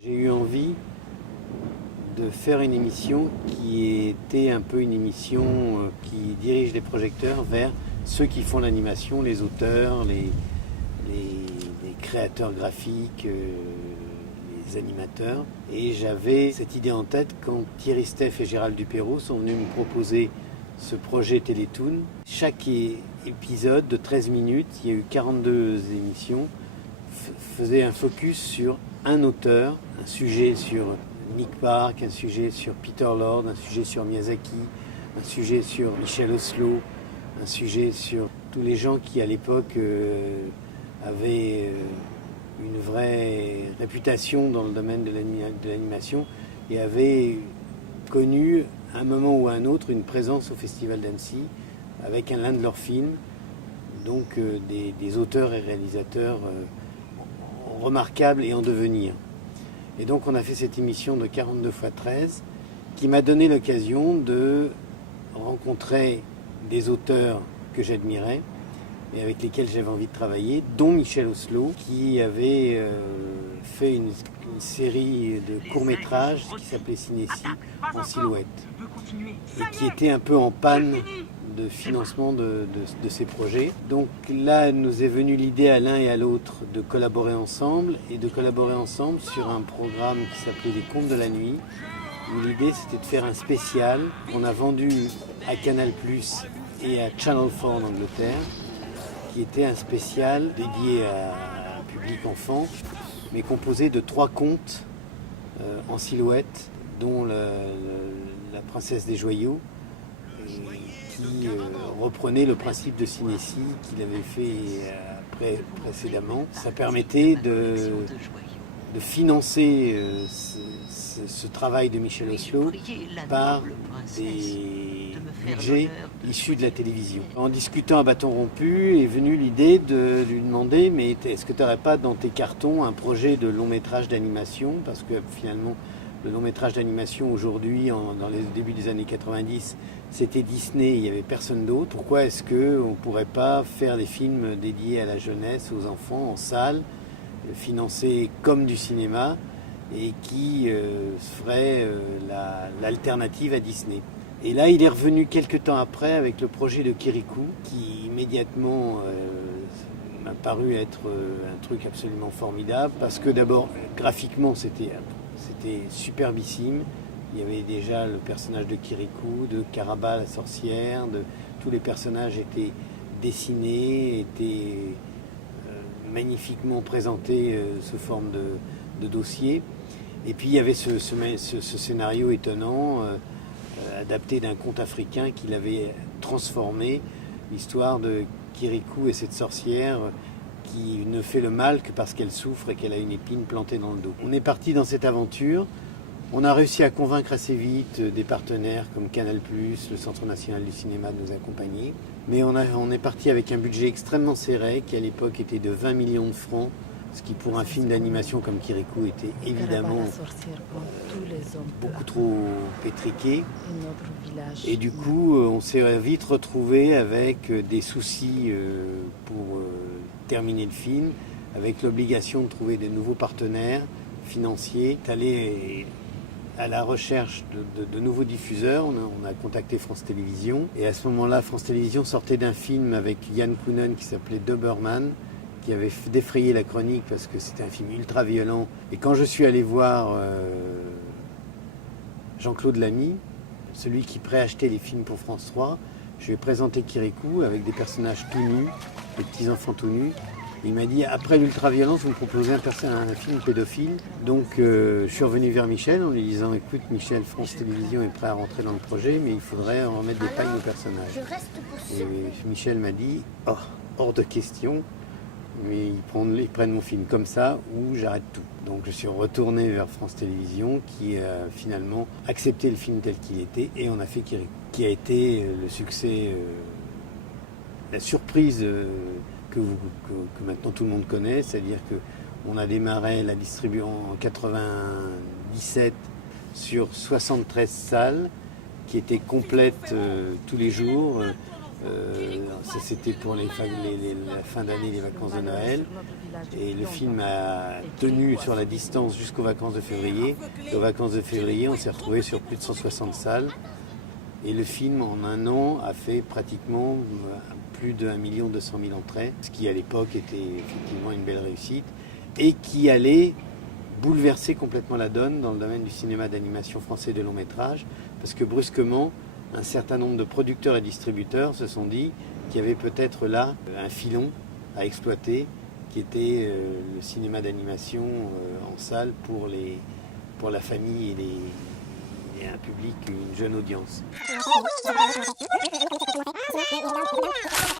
J'ai eu envie de faire une émission qui était un peu une émission qui dirige les projecteurs vers ceux qui font l'animation, les auteurs, les créateurs graphiques, les animateurs. Et j'avais cette idée en tête quand Thierry Steffes et Gérald Dupérault sont venus me proposer ce projet Télétoon. Chaque épisode de 13 minutes, il y a eu 42 émissions, faisait un focus sur un auteur, un sujet sur Nick Park, un sujet sur Peter Lord, un sujet sur Miyazaki, un sujet sur Michel Oslo, un sujet sur tous les gens qui à l'époque avaient une vraie réputation dans le domaine de l'animation et avaient connu à un moment ou à un autre une présence au Festival d'Annecy avec l'un de leurs films, donc des auteurs et réalisateurs remarquables et en devenir. Et donc on a fait cette émission de 42 x 13 qui m'a donné l'occasion de rencontrer des auteurs que j'admirais et avec lesquels j'avais envie de travailler, dont Michel Oslo, qui avait fait une série de courts-métrages qui s'appelait Cinécie en silhouette et qui était un peu en panne de financement de ces projets. Donc là, nous est venue l'idée à l'un et à l'autre de collaborer ensemble et de collaborer ensemble sur un programme qui s'appelait Les Contes de la Nuit, où l'idée c'était de faire un spécial qu'on a vendu à Canal+ et à Channel 4 en Angleterre, qui était un spécial dédié à un public enfant, mais composé de 3 contes en silhouette, dont la Princesse des Joyaux, qui reprenait le principe de Cinécie qu'il avait fait précédemment. Ça permettait de financer ce travail de Michel Oslo par des budgets issus de la télévision. En discutant à bâton rompu est venue l'idée de lui demander mais est-ce que tu n'aurais pas dans tes cartons un projet de long métrage d'animation, parce que finalement le long métrage d'animation aujourd'hui, dans les débuts des années 90, c'était Disney, il n'y avait personne d'autre. Pourquoi est-ce qu'on ne pourrait pas faire des films dédiés à la jeunesse, aux enfants, en salle, financés comme du cinéma, et qui ferait l'alternative à Disney. Et là, il est revenu quelques temps après avec le projet de Kirikou, qui immédiatement m'a paru être un truc absolument formidable, parce que d'abord, graphiquement, c'était superbissime. Il y avait déjà le personnage de Kirikou, de Karaba la sorcière, tous les personnages étaient dessinés, étaient magnifiquement présentés sous forme de dossier. Et puis il y avait ce scénario étonnant, adapté d'un conte africain qu'il avait transformé, l'histoire de Kirikou et cette sorcière qui ne fait le mal que parce qu'elle souffre et qu'elle a une épine plantée dans le dos. On est parti dans cette aventure. On a réussi à convaincre assez vite des partenaires comme Canal+, le Centre national du cinéma de nous accompagner. Mais on est parti avec un budget extrêmement serré qui à l'époque était de 20 millions de francs, ce qui pour un film d'animation comme Kirikou était évidemment beaucoup trop pétriqué. Et du coup, on s'est vite retrouvé avec des soucis pour terminer le film, avec l'obligation de trouver des nouveaux partenaires financiers, d'aller à la recherche de nouveaux diffuseurs. On a contacté France Télévisions, et à ce moment-là, France Télévisions sortait d'un film avec Yann Kounen qui s'appelait Doberman, qui avait défrayé la chronique parce que c'était un film ultra violent. Et quand je suis allé voir Jean-Claude Lamy, celui qui préachetait les films pour France 3, je lui ai présenté Kirikou avec des personnages tout nus, des petits-enfants tout nus. Il m'a dit, après l'ultra-violence, vous me proposez un film pédophile. Donc je suis revenu vers Michel en lui disant, écoute Michel, France Télévisions est prêt à rentrer dans le projet, mais il faudrait en remettre des pailles aux personnages. Et Michel m'a dit, oh, hors de question, mais ils prennent mon film comme ça ou j'arrête tout. Donc je suis retourné vers France Télévisions qui a finalement accepté le film tel qu'il était, et on a fait Kirikou, qui a été le succès, la surprise que maintenant tout le monde connaît, c'est-à-dire qu'on a démarré la distribution en 97 sur 73 salles qui étaient complètes tous les jours. Ça, c'était pour la fin d'année, les vacances de Noël. Et le film a tenu sur la distance jusqu'aux vacances de février. Et aux vacances de février, on s'est retrouvé sur plus de 160 salles. Et le film, en un an, a fait pratiquement plus de 1 200 000 entrées, ce qui à l'époque était effectivement une belle réussite, et qui allait bouleverser complètement la donne dans le domaine du cinéma d'animation français de long métrage, parce que brusquement, un certain nombre de producteurs et distributeurs se sont dit qu'il y avait peut-être là un filon à exploiter, qui était le cinéma d'animation en salle pour la famille et un public, une jeune audience.